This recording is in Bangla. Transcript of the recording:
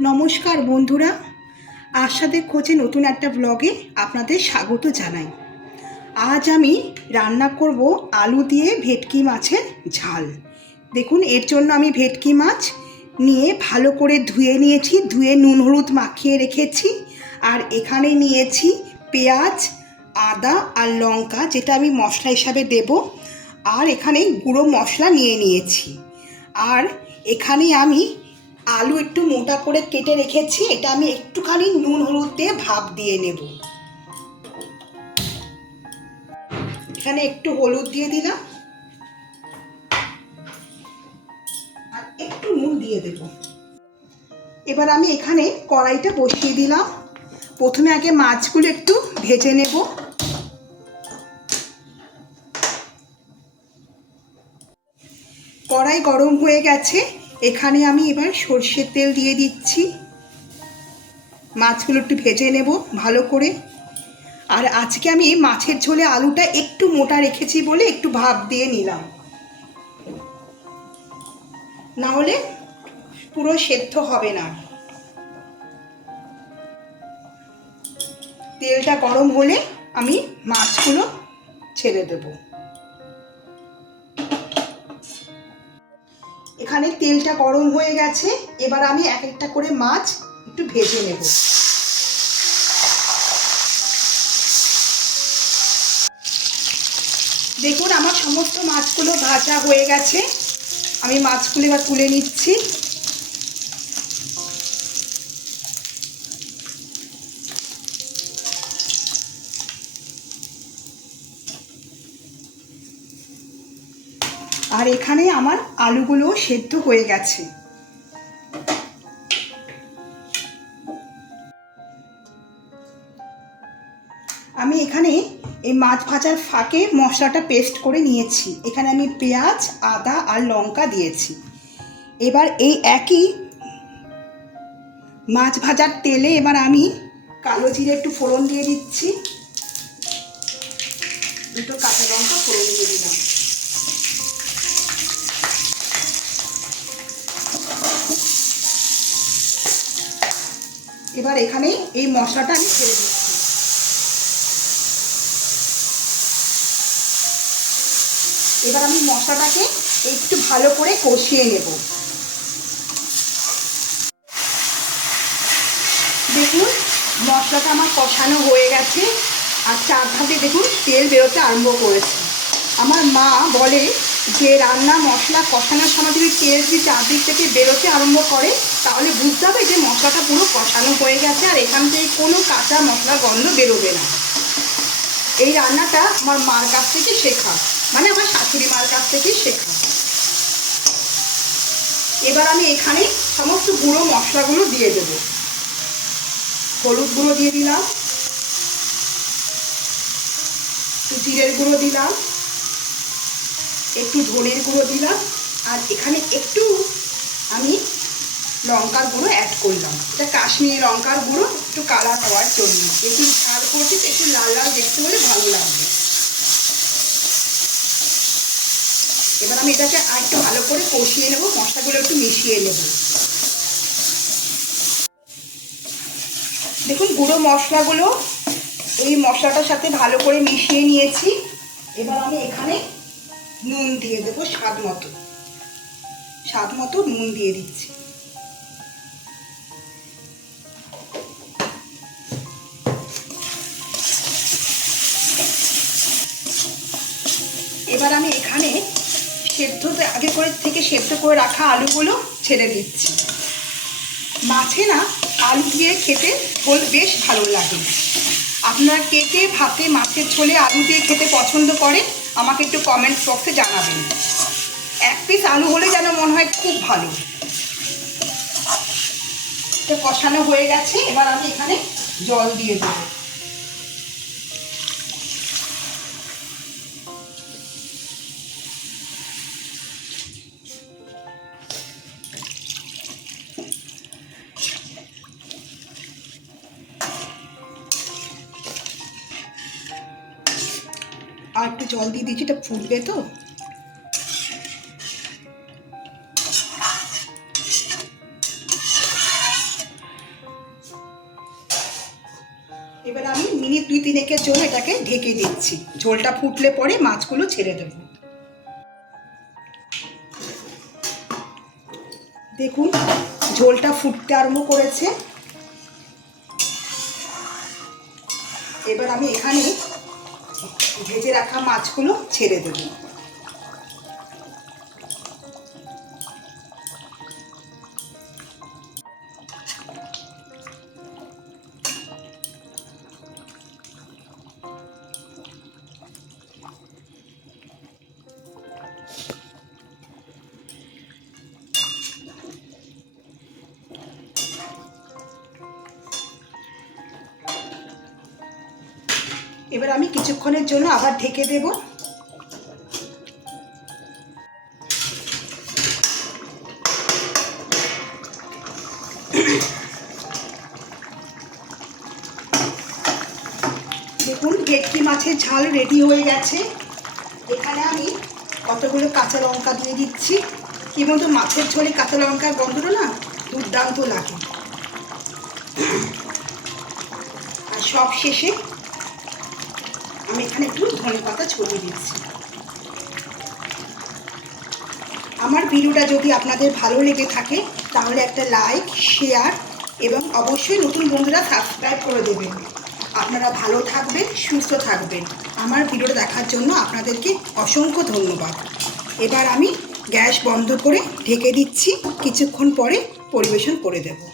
নমস্কার বন্ধুরা, আশাদের খোঁজে নতুন একটা ব্লগে আপনাদের স্বাগত জানাই। আজ আমি রান্না করব আলু দিয়ে ভেটকি মাছের ঝাল। দেখুন, এর জন্য আমি ভেটকি মাছ নিয়ে ভালো করে ধুয়ে নিয়েছি, ধুয়ে নুন হলুদ মাখিয়ে রেখেছি, আর এখানে নিয়েছি পেঁয়াজ, আদা আর লঙ্কা, যেটা আমি মশলা হিসাবে দেব, আর এখানে গুঁড়ো মশলা নিয়ে নিয়েছি। আর এখানে আমি আলু একটু মোটা করে কেটে রেখেছি, এটা আমি একটুখানি নুন হলুদ দিয়ে ভাপ দিয়ে নেব। এখানে একটু হলুদ দিয়ে দিলাম। আর একটু নুন দিয়ে দেব। এবার আমি এখানে কড়াইটা বসিয়ে দিলাম। প্রথমে আগে মাছগুলো একটু ভেজে নেব। কড়াই গরম হয়ে গেছে। এখানে আমি এবার সর্ষের তেল দিয়ে দিচ্ছি। মাছগুলো একটু ভেজে নেব ভালো করে। আর আজকে আমি মাছের ঝোলে আলুটা একটু মোটা রেখেছি বলে একটু ভাপ দিয়ে নিলাম। না হলে পুরো সেদ্ধ হবে না। তেলটা গরম হলে আমি মাছগুলো ছেড়ে দেবো। এখানে তেলটা গরম হয়ে গেছে, এবার আমি এক একটা করে মাছ একটু ভেজে নেব। দেখুন, আমার সমস্ত মাছগুলো ভাজা হয়ে গেছে। আমি মাছগুলো এবার তুলে নিচ্ছি। আর এখানে আমার আলুগুলো সেদ্ধ হয়ে গেছে। আমি এখানে এই মাছ ভাজার ফাঁকে মশলাটা পেস্ট করে নিয়েছি। এখানে আমি পেঁয়াজ, আদা আর লঙ্কা দিয়েছি। এবার এই একই মাছ ভাজার তেলে এবার আমি কালো জিরে একটু ফোড়ন দিয়ে দিচ্ছি। দুটো কাঁচা লঙ্কা ফোড়ন দিয়ে দিলাম। এবার এখানে এই মশলাটা আমি ছেড়ে দিচ্ছি। এবার আমি মশলাটাকে একটু ভালো করে কষিয়ে নেব। দেখুন, মশলাটা আমার কষানো হয়ে গেছে আর চার ধাপে দেখুন তেল বেরোতে আরম্ভ করেছে। আমার মা বলে যে রান্না, মশলা, কষানোর সময় যদি তেল যদি চারদিক থেকে বেরোতে আরম্ভ করে, তাহলে বুঝতে হবে যে মশলাটা পুরো কষানো হয়ে গেছে আর এখান থেকে কোনো কাঁচা মশলা গন্ধ বেরোবে না। এই রান্নাটা আমার মার কাছ থেকে শেখা। মানে আমার শাশুড়ি মার কাছ থেকেই শেখা। এবার আমি এখানে সমস্ত গুঁড়ো মশলাগুলো দিয়ে দেব। হলুদ গুঁড়ো দিয়ে দিলাম। জিরের গুঁড়ো দিলাম। একটু ধনের গুঁড়ো দিলাম, আর এখানে একটু আমি লঙ্কার গুঁড়ো অ্যাড করলাম। এটা কাশ্মীরি লঙ্কার গুঁড়ো, একটু কালার হওয়ার জন্য। একটু ঝাল করছি একটু লাল লাল দেখতে হলে ভালো লাগবে। এবার আমি এটাকে আর একটু ভালো করে কষিয়ে নেব, মশলাগুলো একটু মিশিয়ে নেব। দেখুন, গুঁড়ো মশলাগুলো এই মশলাটার সাথে ভালো করে মিশিয়ে নিয়েছি। এবার আমি নুন দিয়ে দেবো স্বাদ মতো। স্বাদ মতো নুন দিয়ে দিচ্ছি। এবার আমি এখানে সেদ্ধ আগে করে থেকে সেদ্ধ করে রাখা আলুগুলো ছেড়ে দিচ্ছি। মাছে না, আলু দিয়ে খেতে বেশ ভালো লাগে। আপনারা কে কে ভাতে মাছের ছোলে, আলু দিয়ে খেতে পছন্দ করে, আমাকে একটু কমেন্ট বক্সে জানাবেন। এক পিস আলু হলে যেন মনে হয় খুব ভালো। এটা কষানো হয়ে গেছে, এবার আমি এখানে জল দিয়ে দেবো। একটু জল দিয়ে দিয়েছি, এটা ফুটবে তো। এবার আমি মিনিট দুই তিনেকের জন্য এটাকে ঢেকে দিচ্ছি। ঝোলটা ফুটলে পরে মাছগুলো ছেড়ে দেব। দেখুন, ঝোলটা ফুটতে আরম্ভ করেছে। এবার আমি এখানে ভেজে রাখা মাছগুলো ছেড়ে দেব। এবার আমি কিছুক্ষণের জন্য আবার ঢেকে দেব। দেখুন, ভেটকি মাছের ঝাল রেডি হয়ে গেছে। এখানে আমি কতগুলো কাঁচা লঙ্কা দিয়ে দিচ্ছি। কি বলতো, মাছের ঝোলে কাঁচা লঙ্কার গন্ধটা না দুর্দান্ত লাগে। আর সব শেষে আমি এখানে একটু ধনে পাতা ছড়িয়ে দিচ্ছি আমার ভিডিওটা যদি আপনাদের ভালো লেগে থাকে, তাহলে একটা লাইক শেয়ার এবং অবশ্যই নতুন বন্ধুরা সাবস্ক্রাইব করে দেবেন। আপনারা ভালো থাকবেন, সুস্থ থাকবেন। আমার ভিডিওটা দেখার জন্য আপনাদেরকে অসংখ্য ধন্যবাদ। এবার আমি গ্যাস বন্ধ করে ঢেকে দিচ্ছি। কিছুক্ষণ পরে পরিবেশন করে দেবো।